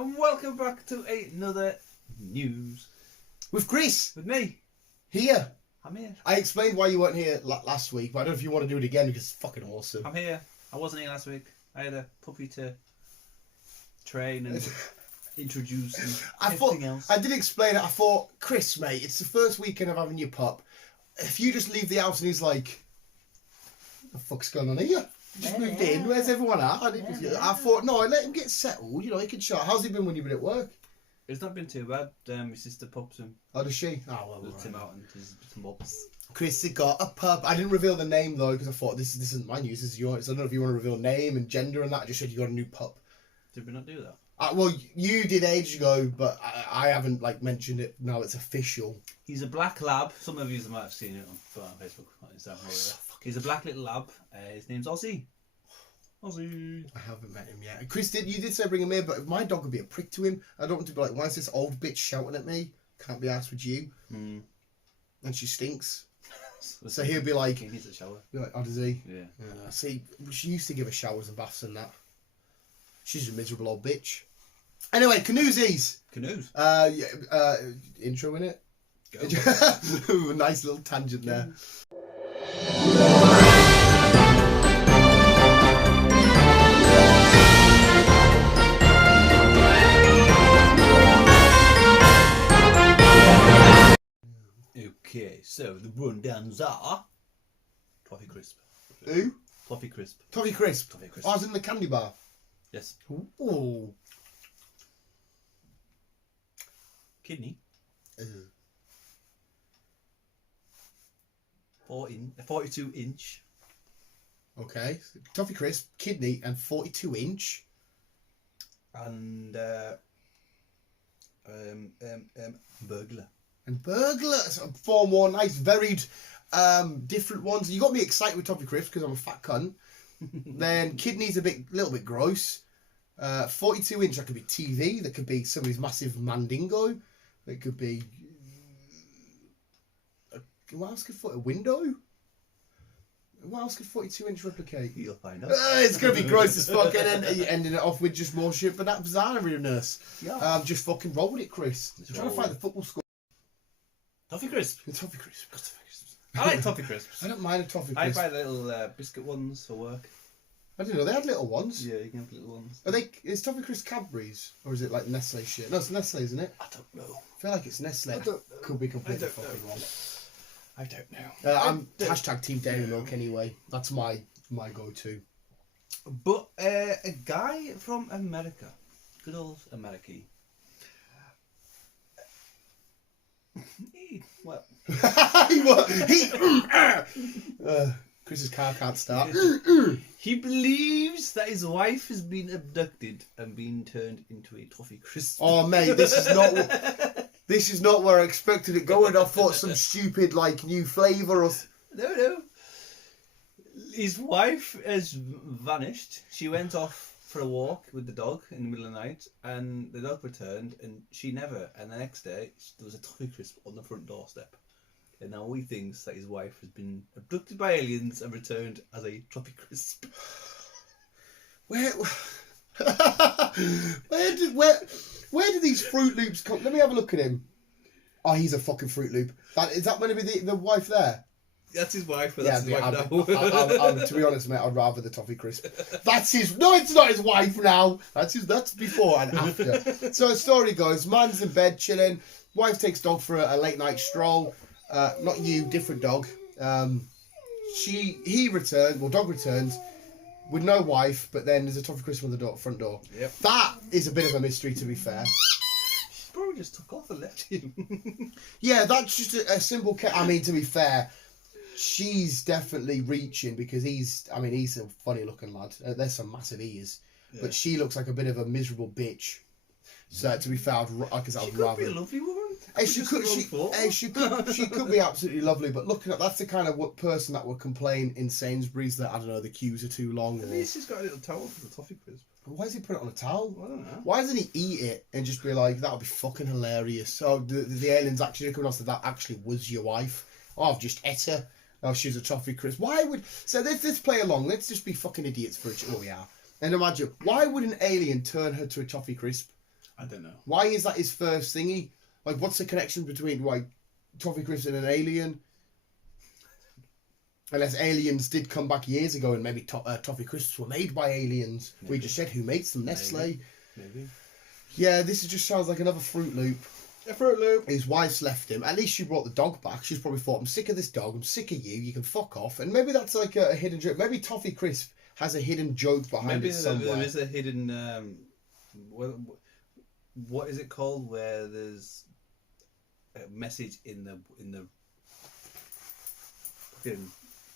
and welcome back to another news with Chris. with me. Here. I'm here. I explained why you weren't here last week, but I don't know if you want to do it again because it's fucking awesome. I'm here. I wasn't here last week. I had a puppy to train and introduce and everything else. I did explain it. I thought, Chris, mate, it's the first weekend of having your pup. If you just leave the house and he's like, what the fuck's going on here? Just moved in. Where's everyone at? I thought, no, I let him get settled. You know, he can show. How's he been when you've been at work? It's not been too bad. My sister pops him. Oh, does she? Oh, well, Lets him out and does some bobs. Chris has got a pup. I didn't reveal the name though because I thought this isn't my news. This is yours. So I don't know if you want to reveal name and gender and that. I just said you got a new pup. Did we not do that? Well, you did ages ago, but I haven't mentioned it. Now it's official. He's a black lab. Some of you might have seen it on Facebook, on Instagram, whatever. He's a black little lab. His name's Ozzy. Ozzy. I haven't met him yet. Chris, you did say bring him here, but my dog would be a prick to him. I don't want to be like, why is this old bitch shouting at me? Can't be arsed with you. And she stinks. So he'll be like, he needs a shower. Be like, oh, does he? Yeah. See, she used to give her showers and baths and that. She's a miserable old bitch. Anyway, canoesies. Canoes. Intro in it. Go. Nice little tangent there. Okay, so the rundowns are Toffee Crisp. Who? Toffee Crisp. Toffee Crisp. Toffee Crisp. Oh, I was in the candy bar. Yes. Ooh. Kidney. 42 inch. Okay. Toffee Crisp, kidney, and 42 inch. And burglar. And burglar. So 4 more nice, varied, different ones. You got me excited with Toffee Crisp because I'm a fat cunt. Then kidney's little bit gross. 42 inch, that could be TV. That could be somebody's massive mandingo. It could be. What else could a window? What else could 42 inch replicate? You'll find out. It's going to be gross as fuck, and then ending it off with just more shit. But that bizarreness. Yeah. Just fucking roll with it, Chris. I'm trying to find the football score. Toffee Crisp. Toffee Crisp. I like Toffee Crisps. I don't mind a Toffee I Crisp. buy little biscuit ones for work. I didn't know they had little ones. Yeah, you can have little ones. Is Toffee Crisp Cadbury's or is it like Nestle shit? No, it's Nestle, isn't it? I don't know. I feel like it's Nestle. I don't know. Could be completely I don't fucking know. wrong. I don't know. I'm hashtag Team Dairy Milk anyway. That's my go-to. But a guy from America, good old America. Well, Chris's car can't start. he believes that his wife has been abducted and been turned into a Toffee Crisp. Oh mate, this is not where I expected it going. I thought some stupid new flavour or. No. His wife has vanished. She went off for a walk with the dog in the middle of the night, and the dog returned, and she never. And the next day, there was a Toffee Crisp on the front doorstep. And now he thinks that his wife has been abducted by aliens and returned as a Toffee Crisp. Where do these Fruit Loops come? Let me have a look at him. Oh, he's a fucking Fruit Loop. Is that going to be the wife there? That's his wife, but that's his wife now. To be honest, mate, I'd rather the Toffee Crisp. That's his. No, it's not his wife now. That's before and after. So the story goes: man's in bed chilling. Wife takes dog for a late night stroll. Not you, different dog. Dog returns with no wife, but then there's a Toffee Crisp on the front door. Yep. That is a bit of a mystery, to be fair. She probably just took off and left him. Yeah, that's just a simple. I mean, to be fair, she's definitely reaching because he's a funny looking lad. There's some massive ears, but she looks like a bit of a miserable bitch. So to be fair, I'd rather. Be a lovely woman. She could be absolutely lovely, but looking at that's the kind of person that would complain in Sainsbury's that I don't know the queues are too long. At least he's got a little towel for the Toffee Crisp. Why does he put it on a towel? I don't know. Why doesn't he eat it and just be like that would be fucking hilarious? So the aliens actually coming off that actually was your wife. Oh, I've just ate her. Oh, she's a Toffee Crisp. Why would let's play along. Let's just be fucking idiots for each other. Oh yeah. And imagine why would an alien turn her to a Toffee Crisp? I don't know. Why is that his first thingy? Like, what's the connection between like Toffee Crisp and an alien? Unless aliens did come back years ago and maybe Toffee Crisps were made by aliens. Maybe. We just said who makes them, Nestle. Maybe. Yeah, this just sounds like another Fruit Loop. A Fruit Loop. His wife's left him. At least she brought the dog back. She's probably thought, I'm sick of this dog. I'm sick of you. You can fuck off. And maybe that's like a hidden joke. Maybe Toffee Crisp has a hidden joke behind it somewhere. There is a hidden... what is it called? Where there's a message in the fucking...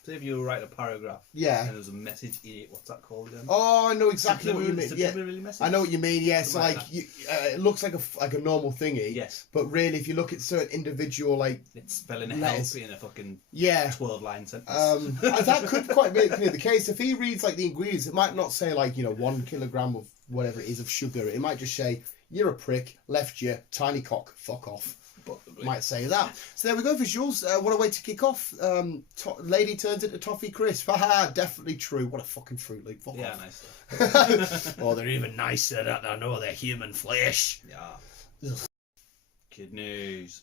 Say if you write a paragraph, and there's a message in it. What's that called again? Oh, I know exactly what you mean. Yeah, message? I know what you mean. Yeah, so like it looks like a normal thingy. Yes. But really, if you look at certain individual it's spelling help in a fucking 12-line sentence. That could quite be the case. If he reads like the ingredients, it might not say like 1 kilogram of whatever it is of sugar. It might just say you're a prick, left you, tiny cock, fuck off. Might say that. So there we go, visuals. What a way to kick off. Lady turns into Toffee Crisp. Haha, definitely true. What a fucking Fruit Loop. Fuck off. Nice. Oh, they're even nicer. I know they're human flesh. Yeah. Kidneys.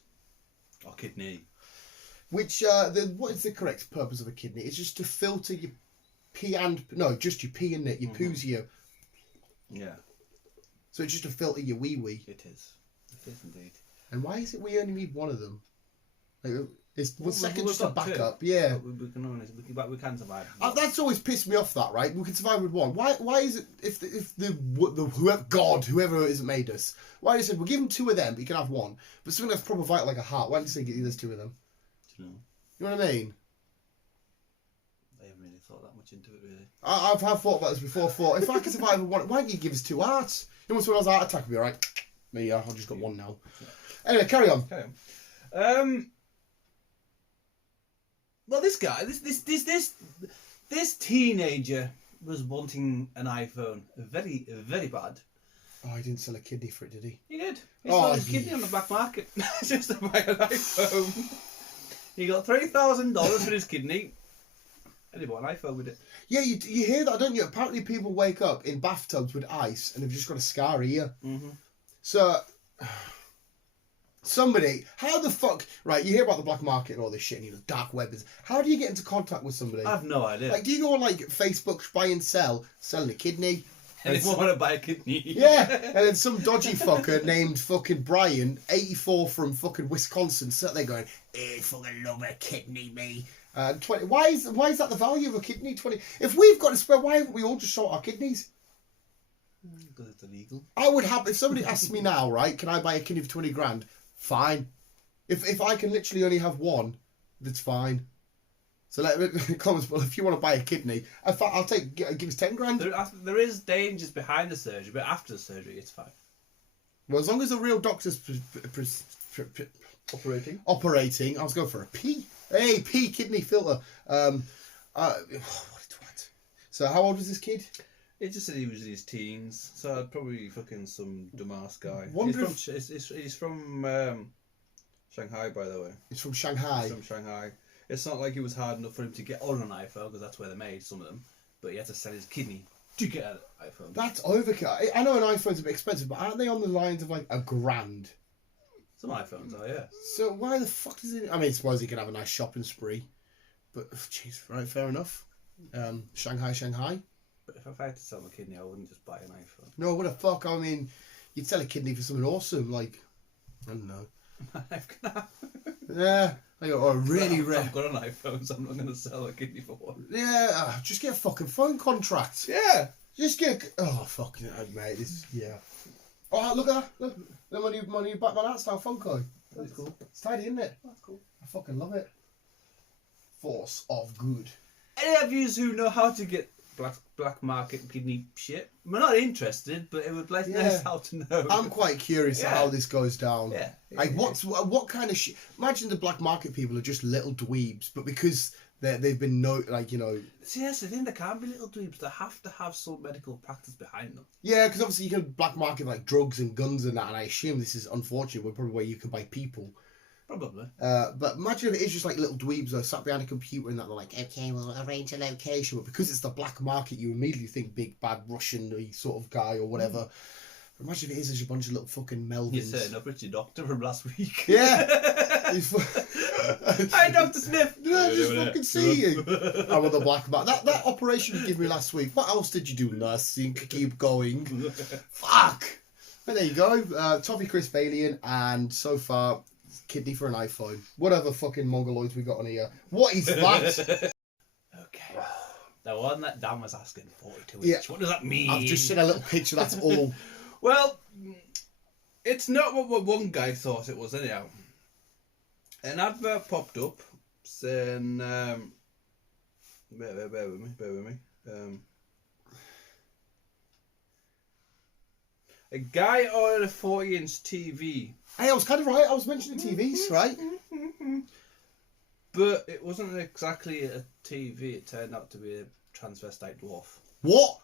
Or kidney. Which, what is the correct purpose of a kidney? It's just to filter your pee just your pee in it. Your poos here. Yeah. So it's just to filter your wee-wee. It is. It is indeed. And why is it we only need one of them? Like, the second just a got backup, two. yeah. We can survive. That's always pissed me off. That right, we can survive with one. Why is it if whoever it is that made us? Why they said we'll give him 2 of them, but you can have 1. But something that's proper vital like a heart. Why did they say there's 2 of them? Do you know what I mean? I haven't really thought that much into it, really. I've thought about this before. If I can survive with 1, why don't you give us 2 hearts? You know, once someone has a heart attack, I'll be all right. Me, I've just got 1 now. Yeah. Anyway, carry on. Well, this guy, this teenager was wanting an iPhone very, very bad. Oh, he didn't sell a kidney for it, did he? He did. He sold his kidney on the black market just to buy an iPhone. He got $3,000 for his kidney, and he bought an iPhone with it. Yeah, you hear that, don't you? Apparently, people wake up in bathtubs with ice, and they've just got a scar here. Mm-hmm. So, somebody, how the fuck, right, you hear about the black market and all this shit, and dark web. How do you get into contact with somebody? I have no idea. Like, do you go on, like, Facebook, buy and sell, selling a kidney? Anyone want to buy a kidney? Yeah, and then some dodgy fucker named fucking Brian, 84 from fucking Wisconsin, sat there going, "Hey, fucking love a kidney, me." 20. Why is that the value of a kidney? 20. If we've got to spare, why haven't we all just sold our kidneys? Because it's illegal. I would have, if somebody asked me now, right, can I buy a kidney for 20 grand? Fine. If I can literally only have 1, that's fine. So let me in the comments, well, if you want to buy a kidney, in fact, I'll give us 10 grand. There is dangers behind the surgery, but after the surgery, it's fine. Well, as long as the real doctor's operating, I was going for a P. Hey, P kidney filter. What? So how old was this kid? It just said he was in his teens, so I'd probably fucking some dumbass guy. He's from Shanghai, by the way. He's from Shanghai. He's from Shanghai. It's not like it was hard enough for him to get on an iPhone, because that's where they're made, some of them. But he had to sell his kidney to get an iPhone. That's overkill. I know an iPhone's a bit expensive, but aren't they on the lines of like $1 grand? Some iPhones are, yeah. So why the fuck does it? I mean, I suppose he can have a nice shopping spree, but jeez, right, fair enough. Shanghai. But if I had to sell my kidney, I wouldn't just buy an iPhone. No, what the fuck? I mean, you'd sell a kidney for something awesome, like I don't know. Yeah, like or really rare. I've got an iPhone, so I'm not going to sell a kidney for 1. Yeah, just get a fucking phone contract. Yeah, just get. Oh fucking mate, this yeah. Oh look at that! Look, the money Batman art style Funko. That's cool. It's tidy, isn't it? That's cool. I fucking love it. Force of good. Any of you who know how to get black market kidney shit, we're not interested, but it would be nice how to know. I'm quite curious how this goes down. Yeah. Like what kind of shit? Imagine the black market people are just little dweebs, but because they've been See, that's the thing. They can't be little dweebs. They have to have some medical practice behind them. Yeah, because obviously you can black market like drugs and guns and that, and I assume this is unfortunate. Probably where you can buy people. Probably. But imagine if it is just like little dweebs that are sat behind a computer and that they're like, okay, we'll arrange a location. But because it's the black market, you immediately think big bad Russian sort of guy or whatever. Imagine if it is just a bunch of little fucking Melvins. You're setting up Richard Doctor from last week. Yeah. Hi, Dr. Smith. Did I just fucking see you? I want the black mark. That operation you gave me last week. What else did you do, nurse? You can keep going. Fuck. But there you go. Toffee Crisp Alien, and so far, kidney for an iPhone. Whatever fucking mongoloids we got on here. What is that? Okay. The one that Dan was asking, 42 Yeah. inch. What does that mean? I've just seen a little picture. That's all. Well, it's not what one guy thought it was anyhow. An advert popped up saying, bear with me. A guy ordered a 40-inch TV. Hey, I was kind of right. I was mentioning TVs, right? But it wasn't exactly a TV. It turned out to be a transvestite dwarf. What?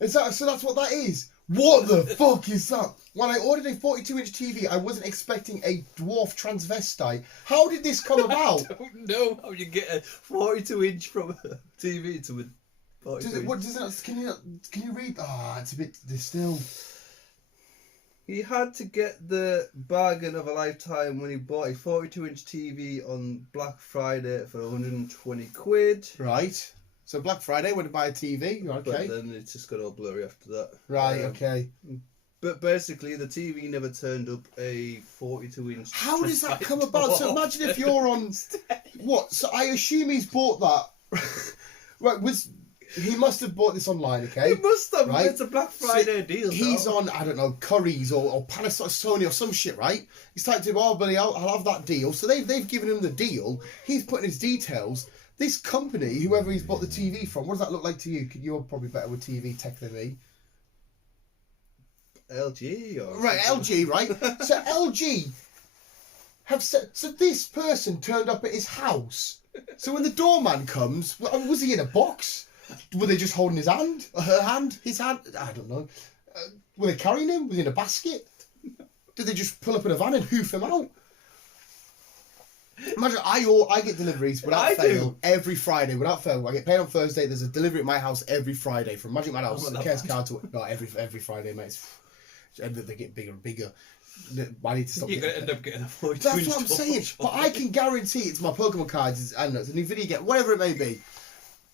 Is that so? That's what that is. What the fuck is that? When I ordered a 42-inch TV, I wasn't expecting a dwarf transvestite. How did this come about? I don't know how you get a 42-inch from a TV to a 42-inch. Can you read? Ah, it's a bit distilled. He had to get the bargain of a lifetime when he bought a 42-inch TV on Black Friday for 120 quid. Right. So Black Friday, went to buy a TV. Okay. But then it's just got all blurry after that. Right. Okay. But basically, the TV never turned up a 42-inch. How does that come about? So imagine if you're on what? So I assume he's bought that. Right. He must have bought this online, okay? He must have. Right? It's a Black Friday deal. He's on, I don't know, Curry's or Panasonic, Sony or some shit, right? He's typed in, oh, buddy, I'll have that deal. So they've given him the deal. He's putting his details. This company, whoever he's bought the TV from, what does that look like to you? You're probably better with TV tech than me. LG or right, something. LG, right? So LG have said. So this person turned up at his house. So when the doorman comes, was he in a box? Were they just holding his hand? Her hand? His hand? I don't know. Were they carrying him? Was he in a basket? Did they just pull up in a van and hoof him out? Imagine I get deliveries without fail every Friday. Without fail, I get paid on Thursday. There's a delivery at my house every Friday from Magic Man House. Not every Friday, mate. And they get bigger and bigger. I need to stop. You're gonna end up getting a 42-inch. That's what I'm saying. But I can guarantee it's my Pokemon cards and it's a new video game, whatever it may be.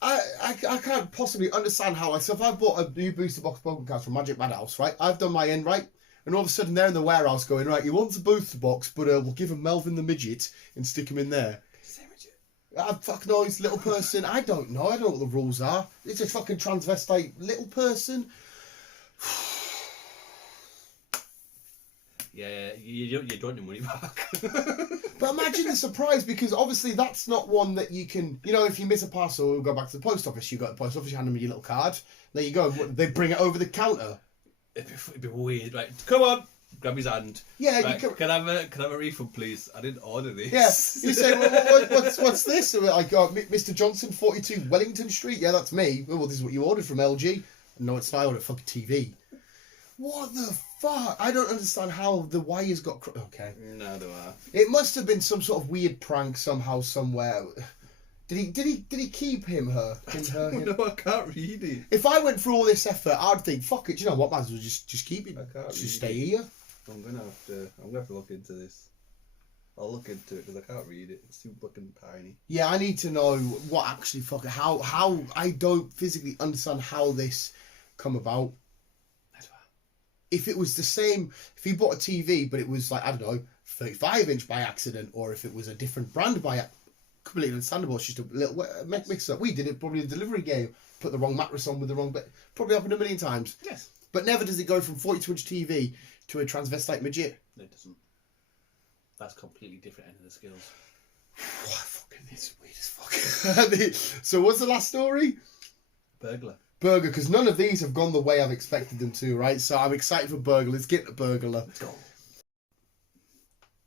I can't possibly understand how. So if I bought a new booster box Pokemon cards from Magic Madhouse, right? I've done my end, right? And all of a sudden they're in the warehouse going, right, he wants a booster box, but we'll give him Melvin the Midget and stick him in there. Fuck noise, little person. I don't know what the rules are. It's a fucking transvestite little person. Yeah, you don't want your money back. But imagine the surprise, because obviously that's not one that you can, if you miss a parcel, we'll go back to the post office. You go to the post office, you hand them your little card. There you go. They bring it over the counter. It'd be weird. Like, come on, grab his hand. Yeah, right, can I have a refund, please? I didn't order this. Yeah, you say, what's this? Like, Mr. Johnson, 42 Wellington Street. Yeah, that's me. Well, this is what you ordered from LG. No, it's not. I ordered a fucking TV. What the fuck? I don't understand how the wires got. Okay. No, there are. It must have been some sort of weird prank somehow, somewhere. Did he keep him? Her? No, I can't read it. If I went through all this effort, I'd think, fuck it. Do you know what? Might as well just keep it. I can't just read stay it. here. I'm gonna have to look into this. I'll look into it because I can't read it. It's too fucking tiny. Yeah, I need to know what actually how I don't physically understand how this come about. If it was the same, if he bought a TV, but it was like, I don't know, 35-inch by accident, or if it was a different brand by accident, completely understandable. It's just a little mix-up. We did it probably in the delivery game. Put the wrong mattress on with the wrong bit. Probably happened a million times. Yes. But never does it go from 42-inch TV to a transvestite midget. No, it doesn't. That's completely different end of the skills. What fucking is weird as fuck. So what's the last story? Burglar, because none of these have gone the way I've expected them to, right? So I'm excited for Burglar. Let's get the Burglar. Let's go.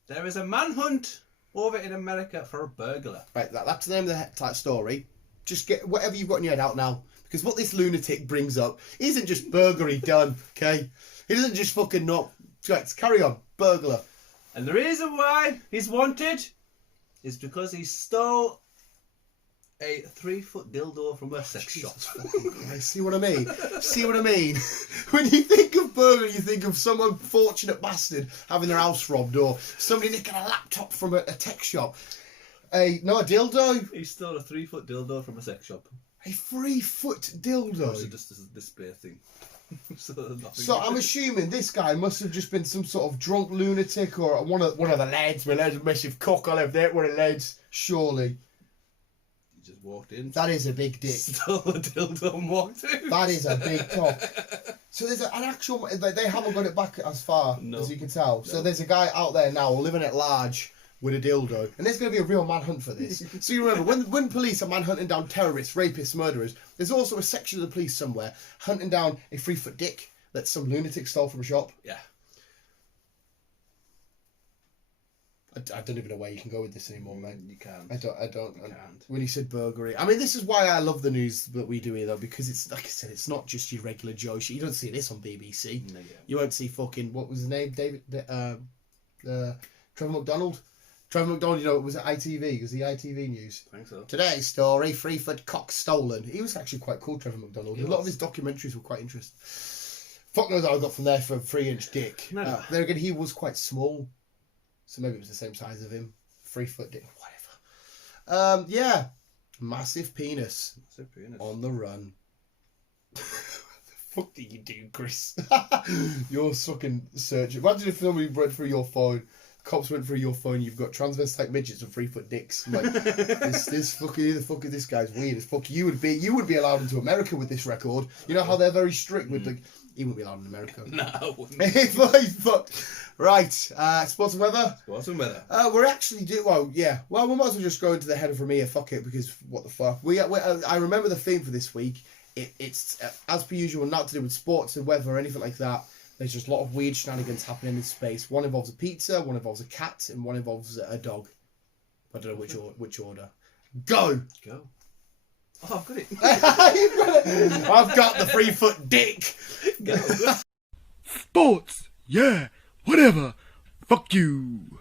There is a manhunt over in America for a burglar. Right, that's the name of the type story. Just get whatever you've got in your head out now. Because what this lunatic brings up isn't just burglary done, okay? He doesn't just fucking not. Right, carry on. Burglar. And the reason why he's wanted is because he stole a 3-foot dildo from a sex shop. See what I mean? See what I mean? When you think of burglary, you think of some unfortunate bastard having their house robbed, or somebody nicking a laptop from a tech shop. A dildo. He stole a 3-foot dildo from a sex shop. A 3-foot dildo. Also just as a display thing. So I'm assuming this guy must have just been some sort of drunk lunatic, or one of the lads. My lad's a massive cock. I'll have that. One of the lads, surely. He just walked in. That is a big dick. Stole a dildo and walked in. That is a big cock. So there's an actual. They haven't got it back as far as you can tell. No. So there's a guy out there now living at large with a dildo, and there's going to be a real manhunt for this. So you remember, when police are manhunting down terrorists, rapists, murderers, there's also a section of the police somewhere hunting down a 3-foot dick that some lunatic stole from a shop. Yeah. I don't even know where you can go with this anymore, mate. You can't. I don't. You can't. When you said burglary, I mean, this is why I love the news that we do here, though, because it's, like I said, it's not just your regular Joe shit. You don't see this on BBC. No, yeah. You won't see fucking, what was his name, Trevor McDonald. Trevor McDonald, you know, it was at ITV. It was the ITV news. I think so. Today's story, 3-foot cock stolen. He was actually quite cool, Trevor McDonald. A lot of his documentaries were quite interesting. Fuck knows what I got from there for a 3-inch dick. No. There again, he was quite small. So maybe it was the same size of him. 3-foot dick, whatever. Yeah. Massive penis. Massive penis. On the run. What the fuck do you do, Chris? You're fucking searching. Imagine if somebody went through your phone. Cops went through your phone. You've got transvestite midgets and 3-foot dicks. Like this fucking, who the fuck is this guy's weird as fuck. You would be allowed into America with this record. You know how they're very strict with the. He wouldn't be allowed in America. No, I wouldn't. Fuck. Right. Sports and weather. Sports and weather. We're actually well, yeah. Well, we might as well just go into the header from here. Fuck it, because what the fuck. I remember the theme for this week. It's as per usual, not to do with sports and weather or anything like that. There's just a lot of weird shenanigans happening in space. One involves a pizza, one involves a cat, and one involves a dog. I don't know which order. Go! Oh, I've got it. You've got it. I've got the 3-foot dick. Go. Sports, yeah, whatever. Fuck you.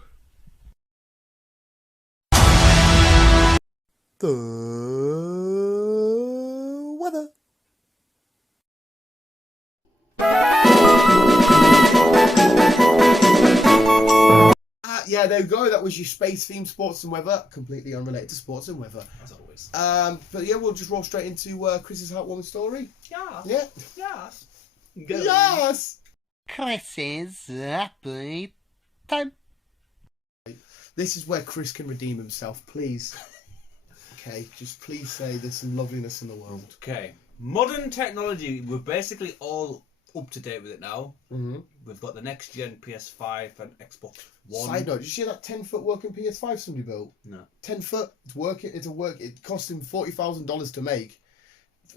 The weather. Yeah, there we go. That was your space-themed sports and weather. Completely unrelated to sports and weather. As always. But yeah, we'll just roll straight into Chris's heartwarming story. Yeah. Yeah. Yes. Go. Yes! Chris's happy time. This is where Chris can redeem himself, please. Okay, just please say there's some loveliness in the world. Okay. Modern technology, we're basically all up to date with it now. Mm-hmm. We've got the next gen PS5 and Xbox One. Side note, did you see that 10-foot working PS5 somebody built? No. 10 foot, it's working, it cost him $40,000 to make.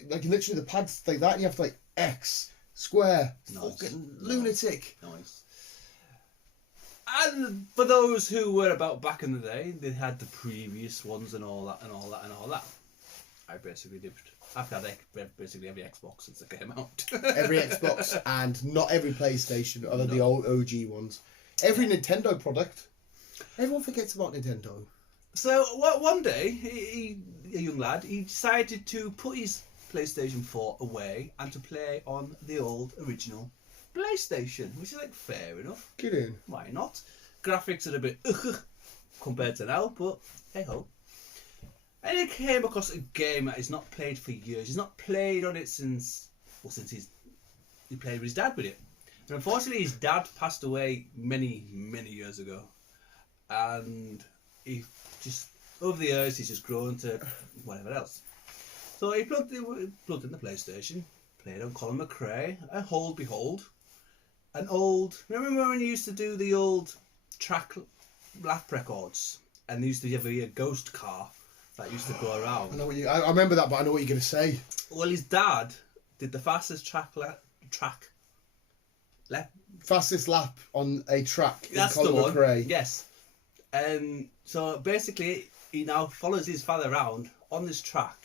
Like literally the pads like that, and you have to like X, square, fucking lunatic. Nice. And for those who were about back in the day, they had the previous ones and all that and all that and all that. I basically did. I've had basically every Xbox since it came out. Every Xbox and not every PlayStation, other than the old OG ones. Every Nintendo product. Everyone forgets about Nintendo. So one day, a young lad, he decided to put his PlayStation 4 away and to play on the old original PlayStation, which is like fair enough. Get in. Why not? Graphics are a bit compared to now, but hey ho. And he came across a game that he's not played for years. He's not played on it since he played with his dad with it. And unfortunately, his dad passed away many years ago, and he just over the years he's just grown to whatever else. So he plugged in the PlayStation, played on Colin McRae, and behold, an old. Remember when you used to do the old track lap records, and they used to have a ghost car that used to go around. I remember that, but I know what you're going to say. Well, his dad did the fastest fastest lap on a track. That's in the Colin one. McRae. Yes. And so basically, he now follows his father around on this track,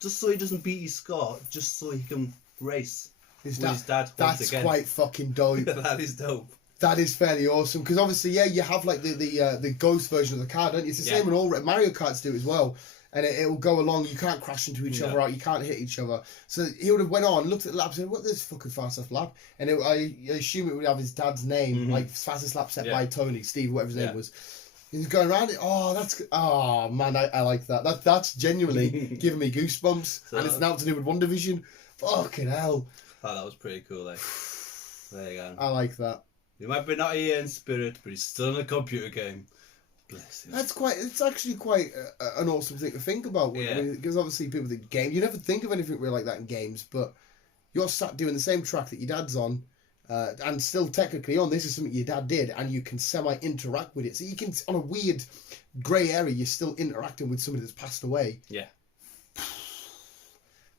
just so he doesn't beat his score, just so he can race with his dad once That's again. quite fucking dope. That is dope. That is fairly awesome, because obviously, yeah, you have like the ghost version of the car, don't you? It's the same in all Mario Karts do as well. and it'll go along. You can't crash into each other out. You can't hit each other. So he would have went on, looked at the lap, and said, "What this fucking fastest lap?" And I assume it would have his dad's name, like fastest lap set by Tony, Steve, whatever his name was. He's going around it. Oh, man, I like that. That's genuinely giving me goosebumps, and it's now to do with One Division. Fucking hell! Oh, that was pretty cool. Like, there you go. I like that. He might be not here in spirit, but he's still in a computer game. Bless him. It's actually quite an awesome thing to think about. Because obviously people think game, you never think of anything really like that in games, but you're sat doing the same track that your dad's on, and still technically on. This is something your dad did, and you can semi-interact with it. So you can, on a weird grey area, you're still interacting with somebody that's passed away. Yeah.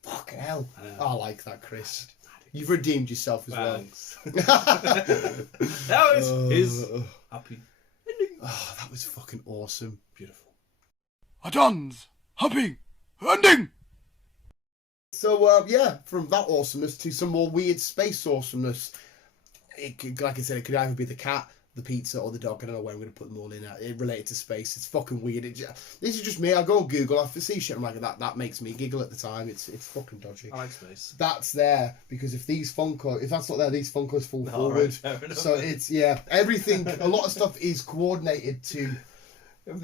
Fucking hell. I like that, Chris. You've redeemed yourself as Thanks. well. That was his happy ending. Oh, that was fucking awesome. Beautiful. Adams, happy ending. So, from that awesomeness to some more weird space awesomeness. Like I said, it could either be the cat, the pizza, or the dog. I don't know where I'm going to put them all in. It related to space. It's fucking weird. This is just me. I go on Google. I see shit. I'm like, that makes me giggle at the time. It's fucking dodgy. I like space. That's there because if that's not there, these Funkos fall forward. Right, so it's, everything, a lot of stuff is coordinated to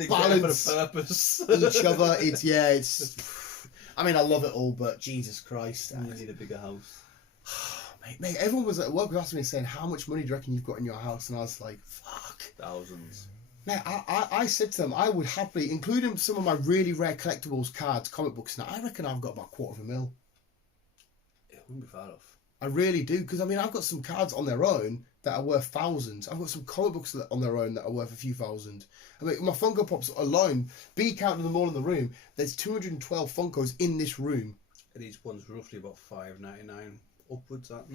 balance for a purpose. each other. I mean, I love it all, but Jesus Christ. You need a bigger house. Mate, everyone was at work asking me saying, how much money do you reckon you've got in your house? And I was like, fuck. Thousands. Mate, I said to them, I would happily, including some of my really rare collectibles, cards, comic books, now, I reckon I've got about $250,000. It wouldn't be far off. I really do, because I mean, I've got some cards on their own that are worth thousands. I've got some comic books on their own that are worth a few thousand. I mean, my Funko Pops alone, be counting them all in the room, there's 212 Funkos in this room. And each one's roughly about $5.99 upwards, aren't they?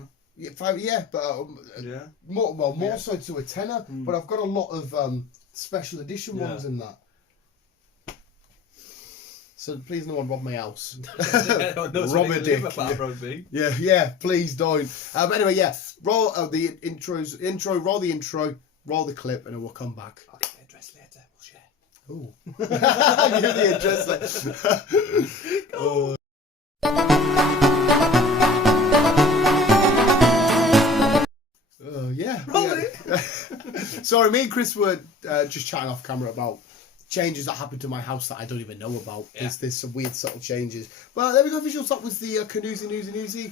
More so to a tenner. But I've got a lot of special edition ones in that. So please, no one rob my house. Rob a dick. Yeah, please don't. But anyway, roll the intro. Roll the intro. Roll the clip, and then we'll come back. I'll get the address later. We'll share. Ooh, give the address later. Oh. Sorry, me and Chris were just chatting off camera about changes that happened to my house that I don't even know about. There's some weird subtle changes. But there we go. Visual stop was the Newsy.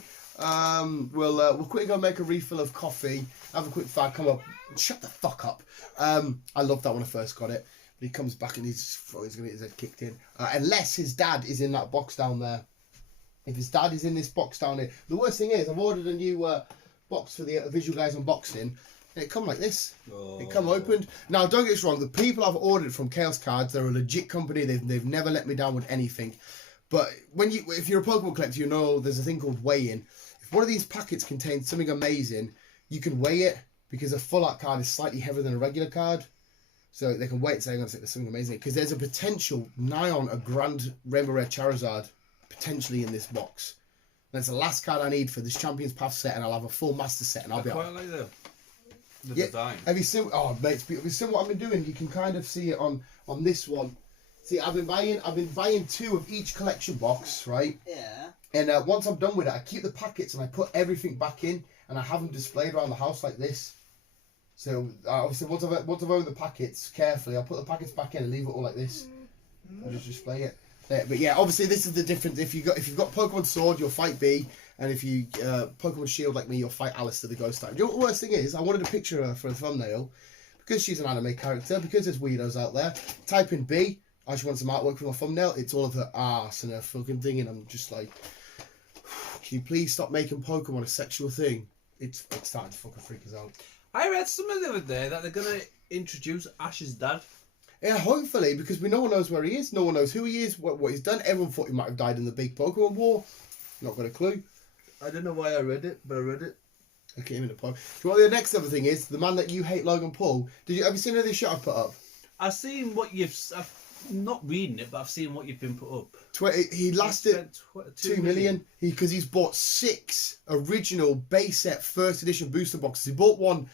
We'll quickly go make a refill of coffee. Have a quick fag. Come up. Shut the fuck up. I loved that when I first got it. But he comes back and he's going to get his head kicked in. Unless his dad is in that box down there. If his dad is in this box down here. The worst thing is I've ordered a new box for the Visual Guyz unboxing. And it come like this. It come opened. Now, don't get us wrong. The people I've ordered from Chaos Cards, they're a legit company. They've never let me down with anything. But if you're a Pokemon collector, you know there's a thing called weigh-in. If one of these packets contains something amazing, you can weigh it because a full art card is slightly heavier than a regular card. So they can weigh it saying there's something amazing. Because there's a potential nigh on a Grand Rainbow Rare Charizard potentially in this box. That's the last card I need for this Champions Path set, and I'll have a full Master set, and I'll be quite like that. The design. Have you seen? Oh, mate, it's beautiful. Have you seen what I've been doing? You can kind of see it on this one. See, I've been buying 2 of each collection box, right? Yeah. And once I'm done with it, I keep the packets and I put everything back in, and I have them displayed around the house like this. So obviously, once I've opened the packets carefully, I'll put the packets back in and leave it all like this. I'll just display it. There. But yeah, obviously this is the difference. If you've got Pokemon Sword, you'll fight B. And if you Pokemon Shield like me, you'll fight Alistair the Ghost type. You know what the worst thing is? I wanted a picture of her for a thumbnail because she's an anime character. Because there's weirdos out there. Type in B. I just want some artwork for my thumbnail. It's all of her arse and her fucking thing, and I'm just like, can you please stop making Pokemon a sexual thing? It's starting to fucking freak us out. I read something the other day that they're gonna introduce Ash's dad. Yeah, hopefully, because no one knows where he is. No one knows who he is, what he's done. Everyone thought he might have died in the big Pokemon War. Not got a clue. I don't know why I read it, but I read it. Okay, I'm in the Pokemon. So what the next other thing is, the man that you hate, Logan Paul. Have you seen any of this shit I've put up? I've seen what I've not reading it, but I've seen what you've been put up. He lasted 2 million because he's bought 6 original base set first edition booster boxes. He bought one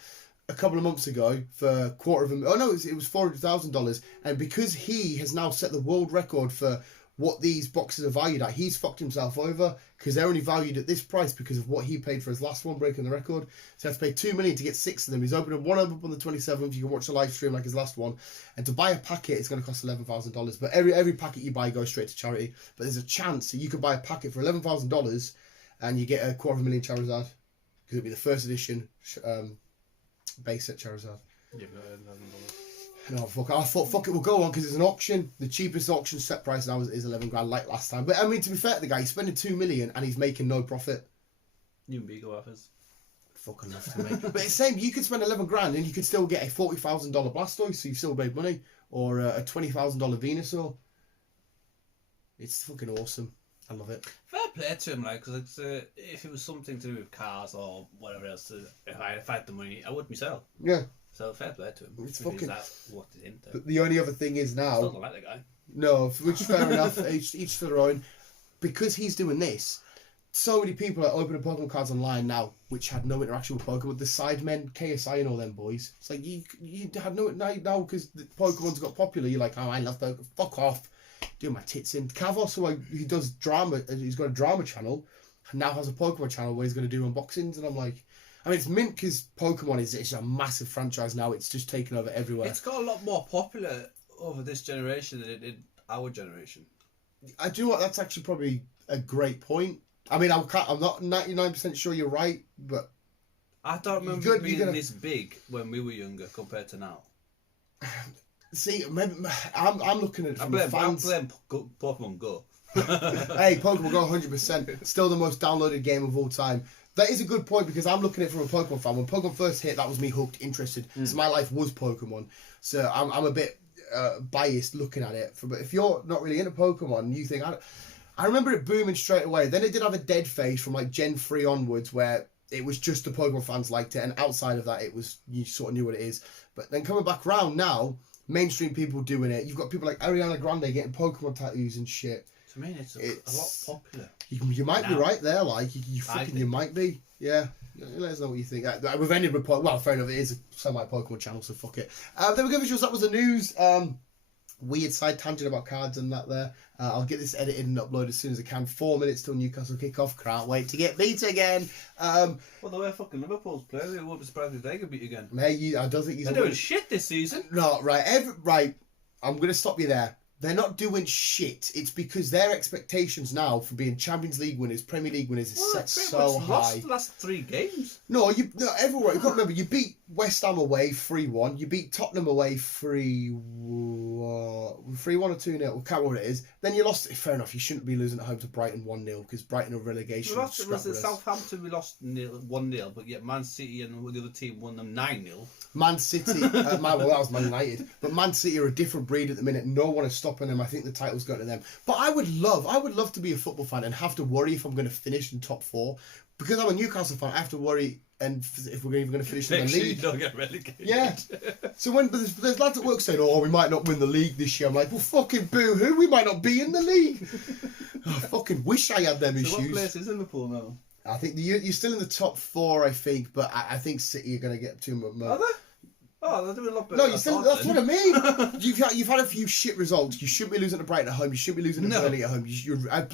a couple of months ago for $250,000. Oh no, it was $400,000, and because he has now set the world record for what these boxes are valued at. He's fucked himself over because they're only valued at this price because of what he paid for his last one, breaking the record. So he has to pay $2 million to get 6 of them. He's opening one up on the 27th. You can watch the live stream like his last one. And to buy a packet, it's going to cost $11,000. But every packet you buy goes straight to charity. But there's a chance that you could buy a packet for $11,000 and you get a $250,000 Charizard because it'll be the first edition base set Charizard. You've got $11,000. No, fuck it. I thought, fuck it, we'll go on because it's an auction. The cheapest auction set price now is 11 grand, like last time. But I mean, to be fair to the guy, he's spending $2 million and he's making no profit. You and B go offers. Fucking enough to make. But it's the same, you could spend 11 grand and you could still get a $40,000 Blastoise, so you've still made money, or a $20,000 Venusaur. It's fucking awesome. I love it. Fair play to him, like, because if it was something to do with cars or whatever else, if I had the money, I would myself. Yeah. So fair play to him. It's fucking. That's what it's into. But the only other thing is now. Still don't like the guy. No, which is fair enough. Each to their own. Because he's doing this, so many people are opening Pokemon cards online now, which had no interaction with Pokemon. The Sidemen, KSI, and all them boys. It's like you had no now because Pokemon's got popular. You're like, oh, I love Pokemon. Fuck off. Doing my tits in. Kavos, he does drama. He's got a drama channel. And now has a Pokemon channel where he's going to do unboxings, and I'm like. I mean, it's mint because Pokemon is a massive franchise now. It's just taken over everywhere. It's got a lot more popular over this generation than it did our generation. I do what that's actually probably a great point. I mean, I'm not 99% sure you're right, but I don't remember it being this big when we were younger compared to now. See, maybe, I'm looking at it from the fans. I'm playing Pokemon Go. Hey, Pokemon Go 100%. Still the most downloaded game of all time. That is a good point because I'm looking at it from a Pokemon fan. When Pokemon first hit, that was me hooked, interested. So my life was Pokemon. So I'm a bit biased looking at it. But if you're not really into Pokemon, you think... I remember it booming straight away. Then it did have a dead phase from like Gen 3 onwards where it was just the Pokemon fans liked it. And outside of that, it was you sort of knew what it is. But then coming back round now, mainstream people doing it. You've got people like Ariana Grande getting Pokemon tattoos and shit. To me, it's a lot popular. You might be right there, like you might be. Yeah, let us know what you think. We've ended with well, fair enough. It is a semi-Pokemon channel, so fuck it. There we go, visuals. That was the news. Weird side tangent about cards and that there. I'll get this edited and uploaded as soon as I can. 4 minutes till Newcastle kick off. Can't wait to get beat again. Well, the way fucking Liverpool's playing, it won't be surprised if they get beat again. Mate, I don't think they're doing shit this season. No, right. Right. I'm going to stop you there. They're not doing shit. It's because their expectations now for being Champions League winners, Premier League winners is set so high. Lost the last 3 games. No, everywhere. You've got to remember, you beat West Ham away 3-1. You beat Tottenham away 3-1 or 2-0. Can't remember what it is. Then you lost. Fair enough. You shouldn't be losing at home to Brighton 1-0 because Brighton are relegation. Was it Southampton? We lost 1-0, but yet Man City and the other team won them 9-0. Man City, well, that was Man United, but Man City are a different breed at the minute. No one is stopping them. I think the title's going to them. But I would love to be a football fan and have to worry if I'm going to finish in top 4. Because I'm a Newcastle fan, I have to worry and if we're even going to finish in the league. You don't get relegated. Yeah. So when there's lads at work saying, "Oh, we might not win the league this year," I'm like, "Well, fucking boo-hoo, we might not be in the league." I fucking wish I had them issues. What place is Liverpool now? I think you're still in the top 4, I think, but I think City are going to get 2 more. Are they? Oh, they're doing a lot better. No, you're still. That's what I mean. You've had a few shit results. You shouldn't be losing to Brighton at home. You shouldn't be losing to Burnley at home.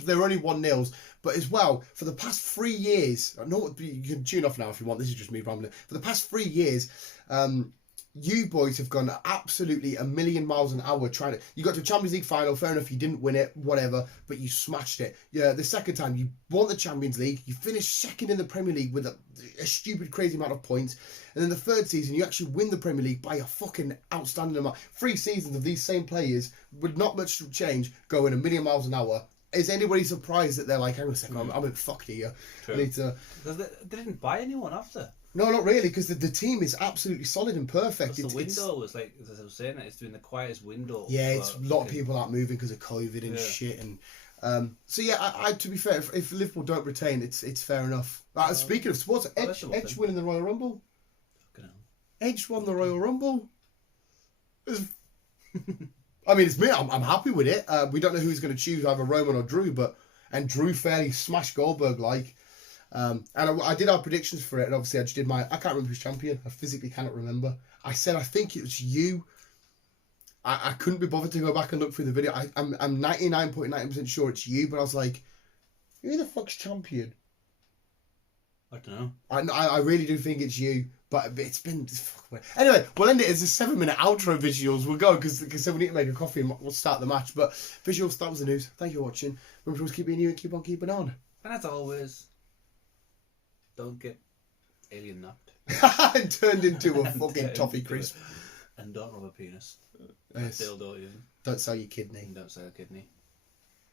They're only 1-0s. But as well, for the past 3 years, I know you can tune off now if you want. This is just me rambling. For the past 3 years, you boys have gone absolutely a million miles an hour trying to. You got to a Champions League final. Fair enough, you didn't win it, whatever, but you smashed it. Yeah, the second time you won the Champions League, you finished second in the Premier League with a stupid, crazy amount of points, and then the third season you actually win the Premier League by a fucking outstanding amount. 3 seasons of these same players with not much change going a million miles an hour. Is anybody surprised that they're like, hang on a second, I'm a bit fucked here. True. I need to. Because they didn't buy anyone after. No, not really, because the team is absolutely solid and perfect. The window was like, as I was saying, it's doing the quietest window. Yeah, it's a lot of people aren't moving because of COVID and shit. And so yeah, I to be fair, if Liverpool don't retain, it's fair enough. Speaking of sports, Edge winning the Royal Rumble. Edge won the Royal Rumble. I mean, it's me. I'm happy with it. We don't know who's going to choose, either Roman or Drew, and Drew fairly smashed Goldberg like. And I did our predictions for it, and obviously I just did I can't remember who's champion. I physically cannot remember. I said I think it was you. I couldn't be bothered to go back and look through the video. I'm 99.9% sure it's you, but I was like, who the fuck's champion? I don't know. I really do think it's you, but it's been... Anyway, we'll end it as a 7-minute outro visuals. We'll go, because then we need to make a coffee and we'll start the match. But visuals, that was the news. Thank you for watching. Remember to always keep being you and keep on keeping on. And as always, don't get alien napped. And turned into a fucking toffee crisp. And don't rub a penis. Yes. Dildo even. Don't sell your kidney. And don't sell a kidney.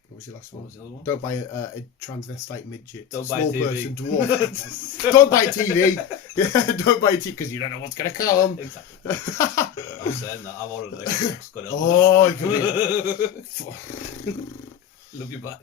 What was your last What one? was the other one? Don't buy a transvestite midget. Don't buy small TV. person, dwarf. Don't buy TV. Don't buy TV because you don't know what's going to come. Exactly. I'm saying that. I've ordered an Xbox. Oh, you can Love you, bye.